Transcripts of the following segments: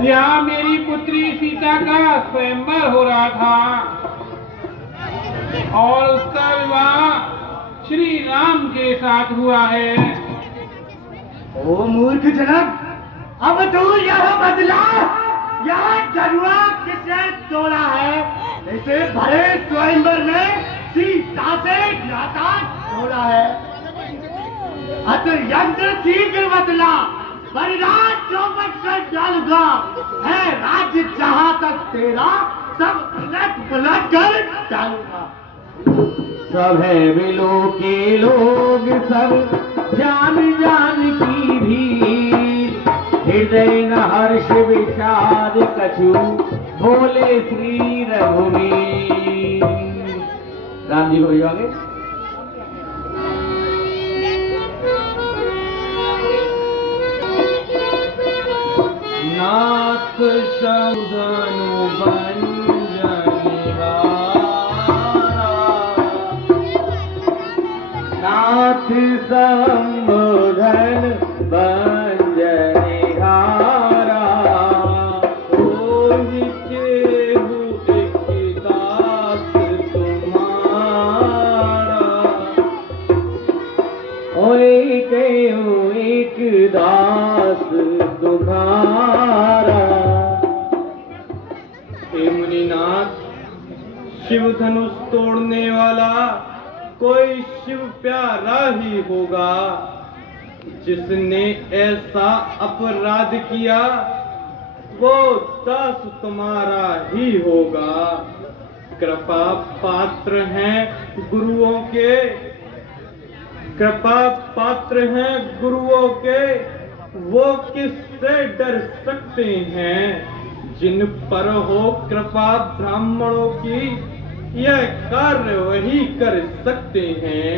यहाँ मेरी पुत्री सीता का स्वयंवर हो रहा था और उसका विवाह श्री राम के साथ हुआ है। ओ मूर्ख जनक, अब तू यह बदला, यह जनुआ किसने तोड़ा है? इसे भरे स्वयंवर में सीता से नाता तोड़ा है। अतः यंत्र शीघ्र बदला, परिराज चौपट कर डालूंगा। है राज्य जहां तक तेरा, सब उलट पलट कर डालूंगा। सब है बिलो के लोग, सब जान जान की भी, हृदय न हर्ष विषाद कछु, बोले श्री रघुवीर। राम जी को आगे। नाथ शब्दनु नाथ संबोधन बंजनिहारा, एक दास तुम्हारा, एक दास तुम्हारा। हे मुनिनाथ, शिव धनुष तोड़ने वाला कोई शिव प्यारा ही होगा। जिसने ऐसा अपराध किया वो दास तुम्हारा ही होगा। कृपा पात्र हैं गुरुओं के, कृपा पात्र हैं गुरुओं के, वो किससे डर सकते हैं? जिन पर हो कृपा ब्राह्मणों की, यह कार्य वही कर सकते हैं।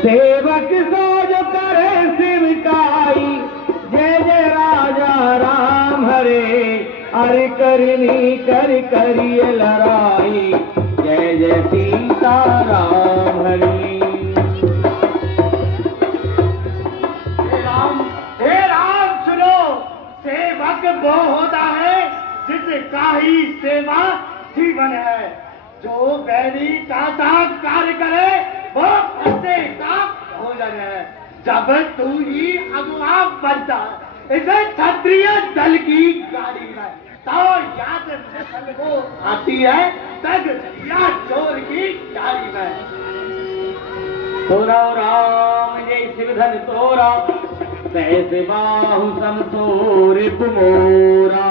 सेवक सो जो करे शिवकाई, जय जय राजा राम हरे, अरे करनी कर करिए लड़ाई, जय जय सीता राम हरी। हे राम सुनो, सेवक वो होता है जिसका ही सेवा जीवन है। जो बैरी का कार्य करे वो फंसे का भोजन है। जब तू ही अगुआ बनता इसे क्षत्रिय दल की गाड़ी में, तो याद फसल को आती है तब या चोर की गाड़ी में। तोरा राम जय शिवधन तोरा, कैसे बाहु समसोर तुमोरा।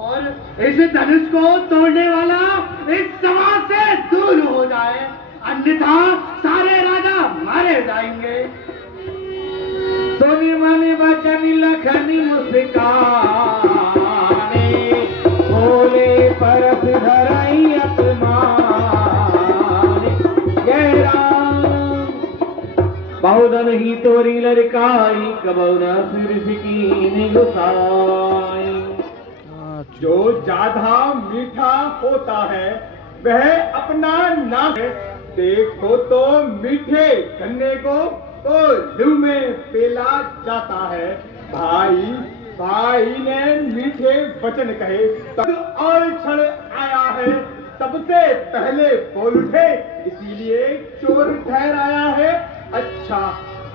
और इस धनुष को तोड़ने वाला इस समाज से दूर हो जाए, अन्यथा सारे राजा मारे जाएंगे। सुनि मन वचन लखन मुस्काने, बोले परस धरई अपमाने। जय राम बहुधन ही तोरी लड़काई, कबौ न सिर सिकीन गुसाई। जो ज्यादा मीठा होता है वह अपना नाम है। देखो तो मीठे गन्ने को तो लू में पेला जाता है। भाई भाई ने मीठे वचन कहे तब और क्षण आया है, सबसे पहले बोल उठे इसीलिए चोर ठहराया है। अच्छा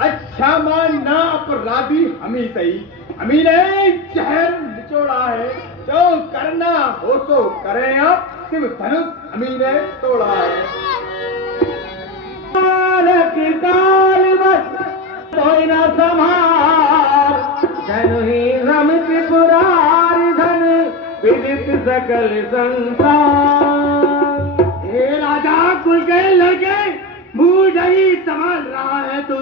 अच्छा मानना अपराधी हम ही सही, हमी ने जहर निचोड़ा है। जो करना हो सो करें, आप शिव धनुष हमी ने तोड़ा है। कालक काल बस कोई न संहार, धनु ही रम त्रिपुरार, धन विदित सकल संसार। हे राजा कुल के लड़के, मुंह नहीं संभाल रहा है तू।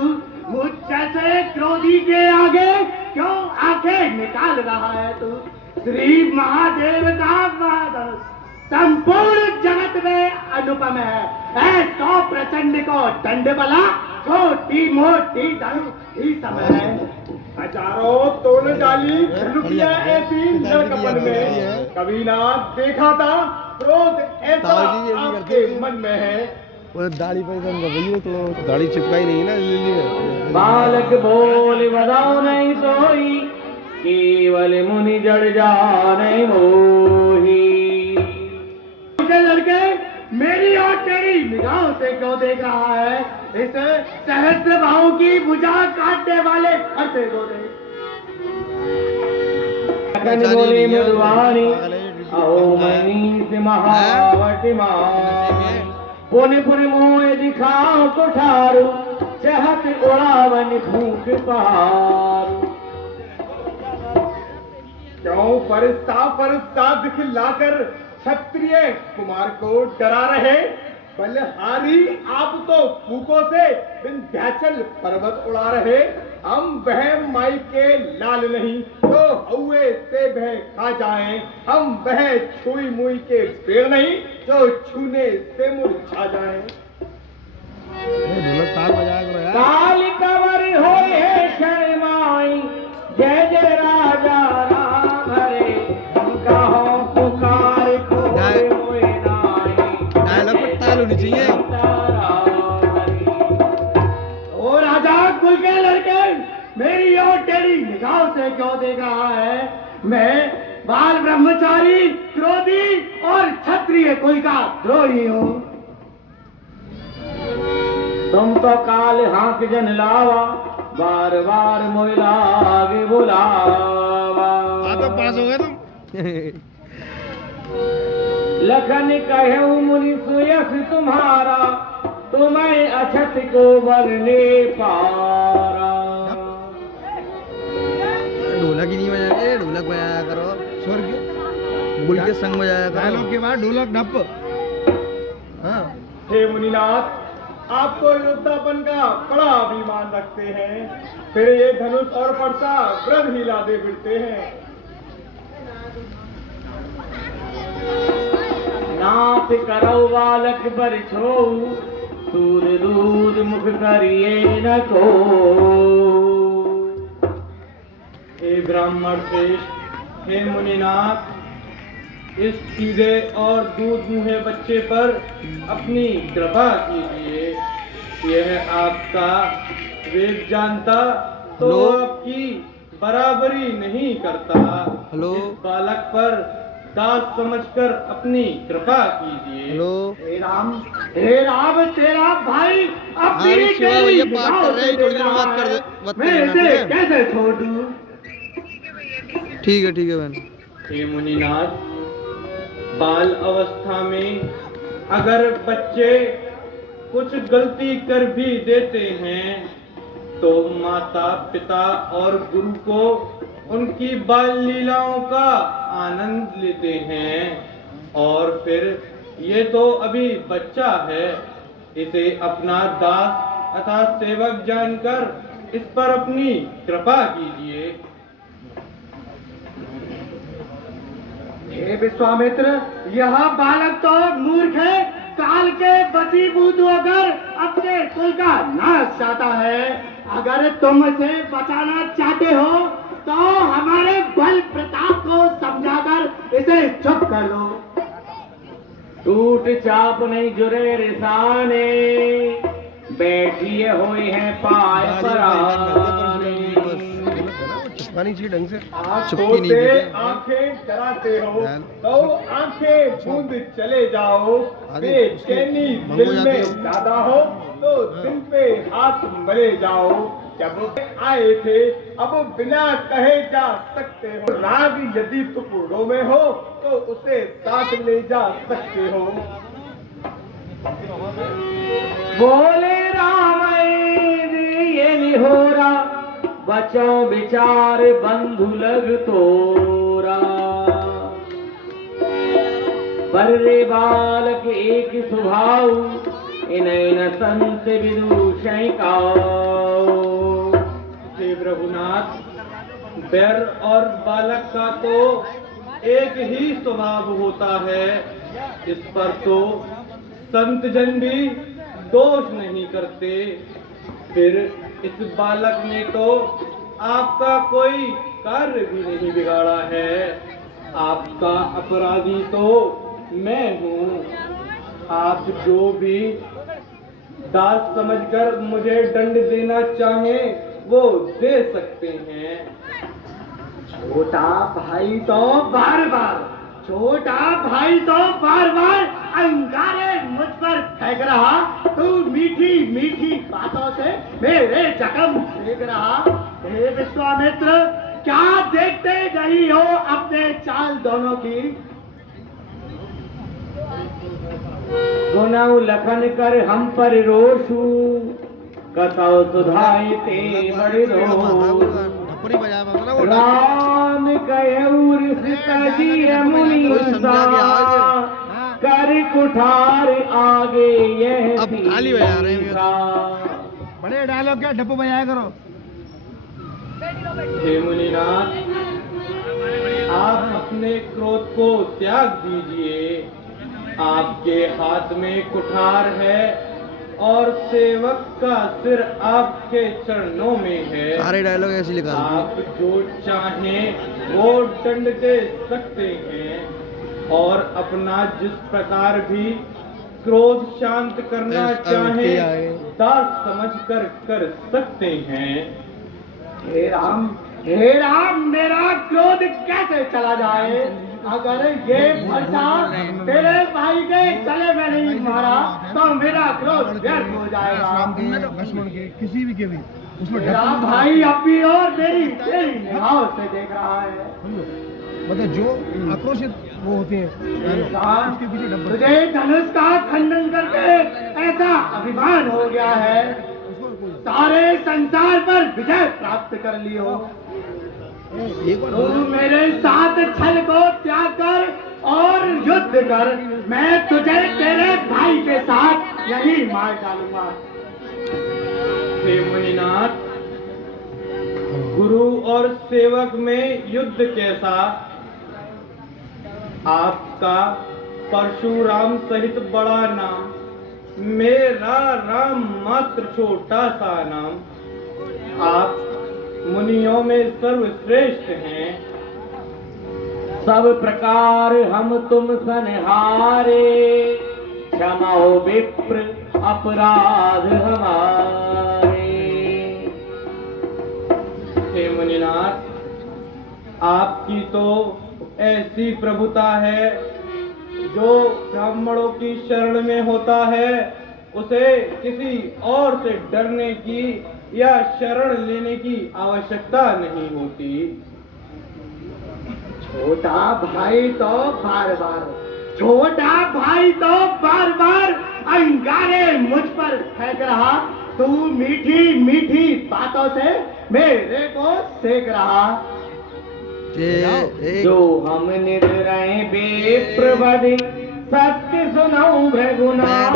मुझ जैसे क्रोधी के आगे क्यों आंखें निकाल रहा है तू? श्री महादेव का महाधनुष संपूर्ण जगत में अनुपम है। 100 प्रचंड को दंड बला, छोटी मोटी धनु ही समय है। हजारों तोड़ डाली धनुषिया ऐसी नरकपन में, कभी ना देखा था क्रोध ऐसा आपके मन में है। वो दाढ़ी पर भैया तो दाढ़ी चिपकाई नहीं है ना दिल्ली में। बालक बोल बजाओ नहीं तो कोई, केवल मुनि जड़ जाने मोही। के लड़के मेरी और तेरी निगाहों से क्यों देख रहा है? इस सहस्त्र भावों की भुजा काटने वाले फरसे को देख। बोले मधुवानी आओ मनी से महावटिमा, पुन पुन मोह दिखाओ कोठारू, चहत उड़ावन फूक पहाड़। क्यों फरसा दिखलाकर क्षत्रिय कुमार को डरा रहे? बलहारी आप तो फूकों से विंध्याचल पर्वत उड़ा रहे। हम वह माई के लाल नहीं तो हौवे से वह खा जाएं। हम वह छुई मुई के पेड़ नहीं जो छूने से मुरझा जाएं। काल कवर होए है शर्माई, जय जय राजा राम हरे, कहो पुकार को होए नाई, डायलॉग पर ताल होनी चाहिए। ओ राजा कुल के लड़के मेरी और तेरी निगाहों से क्यों देख रहा है? मैं बाल ब्रह्मचारी, क्रोधी और क्षत्रिय कुल का द्रोही हूँ। तुम तो काल हाथ जन लावा, बार बार मोइलागे बुलावा। तो पास हो गए तुम। लखन कहूँ मुनि सुयस तुम्हारा, तुम्हें अछत को बरने पारा। ढोलक ही नहीं बजाया, ढोलक बजाया करो। स्वर्ग गुल के संग बजाया करो। डायलॉग के बाद ढोलक ढप। हाँ हे मुनिनाथ, आप तो योद्धापन का बड़ा अभिमान रखते हैं, फिर ये धनुष और फरसा व्रत ही लादे फिरते हैं। नाथ करो बालक पर छो, सूर दूध मुख करिए न को। हे ब्राह्मण श्रेष्ठ, हे मुनिनाथ, इस सीधे और दूध मुहे बच्चे पर अपनी कृपा कीजिए। यह आपका वेद जानता तो आपकी बराबरी नहीं करता। हेलो। इस बालक पर दास समझकर अपनी कृपा कीजिए। हेलो। हे राम तेरा भाई अपनी अरे शिवा तेरी भैया बात निगाहों कर रहे हैं, से थोड़ी देख देर में रहा बात कर है। दे- बात मैं कर लेना, इसे ठीक कैसे छोड़ दूं? ठीक है बहन। हे मुनिनाथ, बाल अवस्था में अगर बच्चे कुछ गलती कर भी देते हैं तो माता पिता और गुरु को उनकी बाल लीलाओं का आनंद लेते हैं। और फिर ये तो अभी बच्चा है, इसे अपना दास अर्थात सेवक जानकर इस पर अपनी कृपा कीजिए। हे विश्वामित्र, यह बालक तो मूर्ख है, काल के बसीभूत होकर अपने कुल का नाश चाहता है। अगर तुम इसे बचाना चाहते हो तो हमारे बल प्रताप को समझाकर इसे चुप कर दो। टूट चाप नहीं जुरे रिसाने, बैठिए हुए हैं पाय पराने। चुपकानी चाहिए ढंग से। आंखों चुप्पी नहीं से देते। आंखें डराते हो ध्यान। तो आंखें बूंद चले जाओ। आगे बेचैनी उसके दिल भंग हो में जाती है। ज्यादा हो तो दिल पे हाथ मले जाओ। जब आए थे अब बिना कहे जा सकते हो। राग यदि टुकड़ों में हो तो उसे साथ ले जा सकते हो। बोले राम ये निहोरा, बचो विचार बंधु लग तोरा। पर रे बालक एक स्वभाव, इन्हें न संत विदूषण काऊ। हे रघुनाथ, बैर और बालक का तो एक ही स्वभाव होता है, इस पर तो संत जन भी दोष नहीं करते। फिर इस बालक ने तो आपका कोई कार्य भी नहीं बिगाड़ा है, आपका अपराधी तो मैं हूँ। आप जो भी दास समझकर मुझे दंड देना चाहें वो दे सकते हैं। छोटा भाई तो बार बार अंगारे मुझ पर फेंक रहा, तू मीठी मीठी बातों से मेरे जख्म देख रहा। हे विश्वामित्र, क्या देखते नहीं हो अपने चाल दोनों की? गुनाह लखन कर हम पर रोषु, कतौ सुधाई ते बड़े ढप्परी बजा बजा ना वो राम कयूर सीताजी मुनि कर कुठार आगे यह अब खाली बजा रहे हैं। सीता। बड़े डायलॉग क्या ढप्पू बजाया करो। हे मुनिनाथ, आप अपने क्रोध को त्याग दीजिए। आपके हाथ में कुठार है और सेवक का सिर आपके चरणों में है। सारे डायलॉग ऐसे लिखा आप जो चाहें वो दंड दे सकते हैं और अपना जिस प्रकार भी क्रोध शांत करना चाहें दास समझकर कर सकते हैं। हे राम, मेरा क्रोध कैसे चला जाए? अगर ये फरसा तेरे भाई के गले में नहीं मारा तो मेरा क्रोध व्यर्थ हो जाएगा। लक्ष्मण के किसी भी के भी उसमें मेरा भाई अब भी और मेरी निगाहों से देख रहा है। मतलब जो आक्रोशित वो होते हैं उसके पीछे डब्बा तुझे धनुष का खंडन करके ऐसा अभिमान हो गया है, सारे संसार पर विजय प्राप्त कर ली हो। तू मेरे साथ छल को त्याग कर और युद्ध कर, मैं तुझे तेरे भाई के साथ यही मार डालूंगा। हे मुनिनाथ, गुरु और सेवक में युद्ध कैसा? आपका परशुराम सहित बड़ा नाम, मेरा राम मात्र छोटा सा नाम। आप मुनियों में सर्वश्रेष्ठ हैं। सब प्रकार हम तुम सनहारे, क्षमा हो विप्र अपराध हमारे। हे मुनिनाथ, आपकी तो ऐसी प्रभुता है, जो ब्राह्मणों की शरण में होता है उसे किसी और से डरने की या शरण लेने की आवश्यकता नहीं होती। छोटा भाई तो बार बार अंगारे मुझ पर फेंक रहा, तू मीठी मीठी बातों से मेरे को सेक रहा। जो हम निर्णय बेप्रवदि सत्य सुनाऊं भृगुनाथ,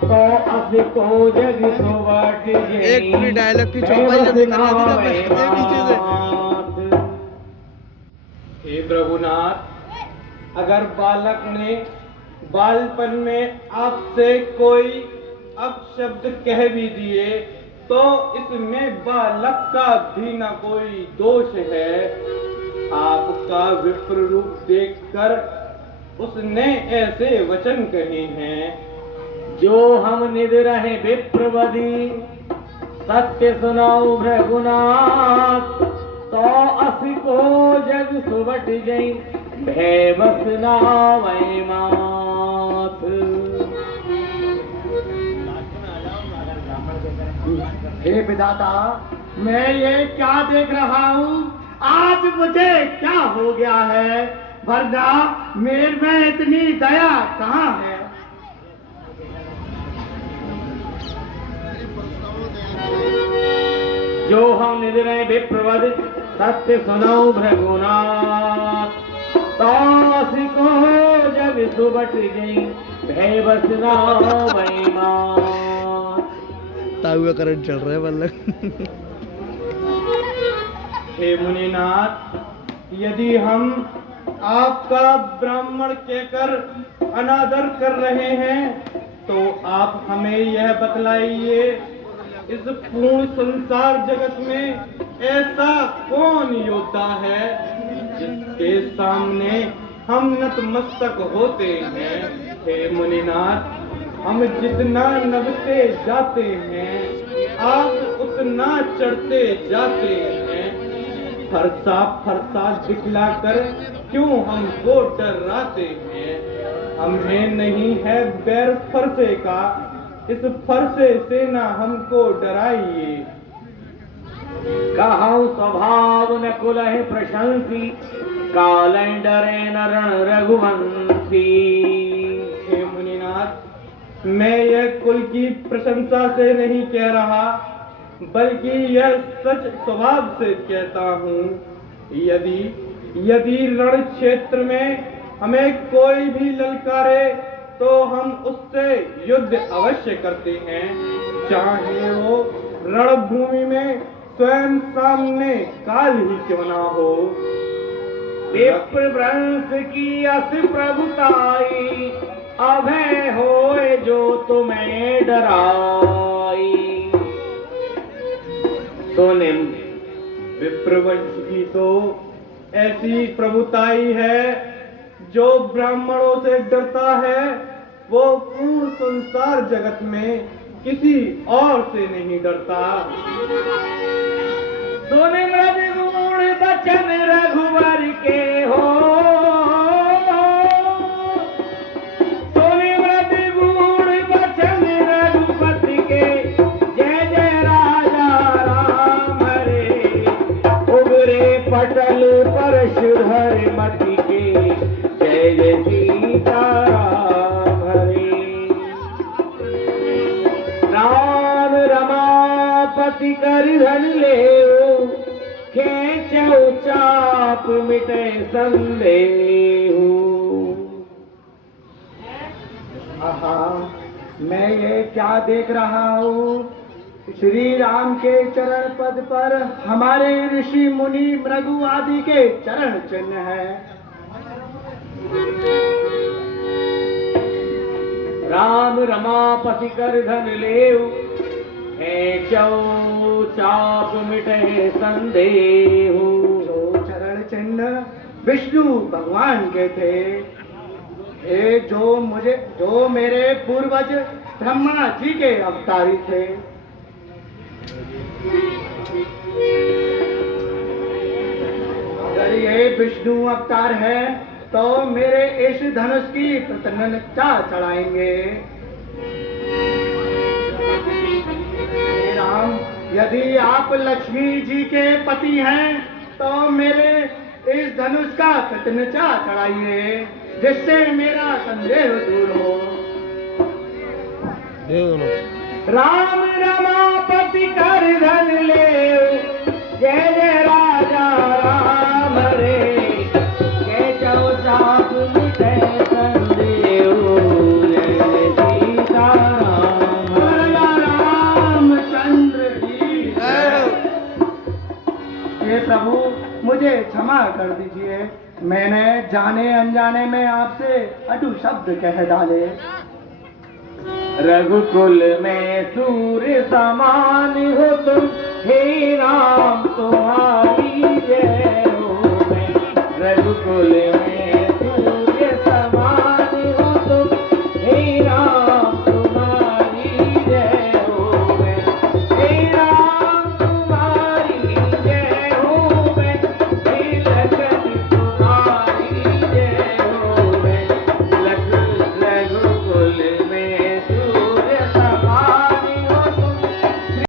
तो असि को जग सुवट एक पूरी डायलॉग की चौपाई जब करा दी ना पीछे से। हे प्रभुनाथ, अगर बालक ने बालपन में आपसे कोई अपशब्द कह भी दिए तो इसमें बालक का भी न कोई दोष है। आपका विप्र रूप देखकर उसने ऐसे वचन कहे हैं। जो हम निध रहे विप्रवदि सत्य सुनाओ भृगुनाथ, तो असि को जग सुवट जई भय बस नावै माथ। हे विधाता, मैं ये क्या देख रहा हूँ? आज मुझे क्या हो गया है? वरना मेरे में इतनी दया कहाँ है? जो हम निध रहे विप्रवदि सत्य सुनाओ भृगुनाथ, तो असि को जग सुवट जई भय बस नावै माथ। ताऊ करंट चल रहा है मतलब। हे मुनिनाथ, यदि हम आपका ब्राह्मण कहकर अनादर कर रहे हैं तो आप हमें यह बतलाइए, इस पूर्ण संसार जगत में ऐसा कौन योद्धा है जिसके सामने हम नतमस्तक होते हैं? हे मुनिनाथ, हम जितना नभते जाते हैं आप उतना चढ़ते जाते हैं। फरसा फरसा दिखलाकर क्यों हमको डराते हैं। हमें नहीं है बैर फरसे का, इस फरसे से ना हमको डराइए। कहूँ स्वभाव न कुलह प्रशंसी, कालेंडरे न रण रघुवंशी। हे मुनिनाथ, मैं यह कुल की प्रशंसा से नहीं कह रहा, बल्कि यह सच स्वभाव से कहता हूँ। यदि रण क्षेत्र में हमें कोई भी ललकारे तो हम उससे युद्ध अवश्य करते हैं, चाहे वो रणभूमि में स्वयं सामने काल ही क्यों ना हो। विप्रवंश की अस प्रभुताई, अभय होए जो तुम्हें डराई। सोने विप्रवंश की तो ऐसी प्रभुताई है, जो ब्राह्मणों से डरता है वो पूर्ण संसार जगत में किसी और से नहीं डरता। सोने मृद गुण बचन रघुवर के हो, सोने मृद गुण बचन रघुपति के, जय जय राजा राम हरे। उगरे पटल परशुधर मति के, जय जय सीता राम हरे। राम रमापति कर धन ले, खेचौ चाप मिटे संदेहु। आहा, मैं ये क्या देख रहा हूँ। श्री राम के चरण पद पर हमारे ऋषि मुनि मृगु आदि के चरण चिन्ह है। राम रमापति कर धन लेऊ, खेचौ चाप मिटे संदेहु। जो चरण चिन्ह विष्णु भगवान के थे, ये जो मेरे पूर्वज ब्रह्मा जी के अवतारी थे। अगर ये विष्णु अवतार है तो मेरे इस धनुष की प्रसन्नता चढ़ाएंगे। हे राम, यदि आप लक्ष्मी जी के पति हैं तो मेरे इस धनुष का कृतज्ञता चढ़ाइए, जिससे मेरा संदेह दूर हो। राम रमापति कर धन ले, जय जय राजा राम रे। खेचौ चाप मिटे संदेहु, जय जय सीता राम। रामचंद्र जी। हे प्रभु, मुझे क्षमा कर दीजिए, मैंने जाने अनजाने में आपसे अटू शब्द कह डाले। रघुकुल में सूर्य समान हो तुम,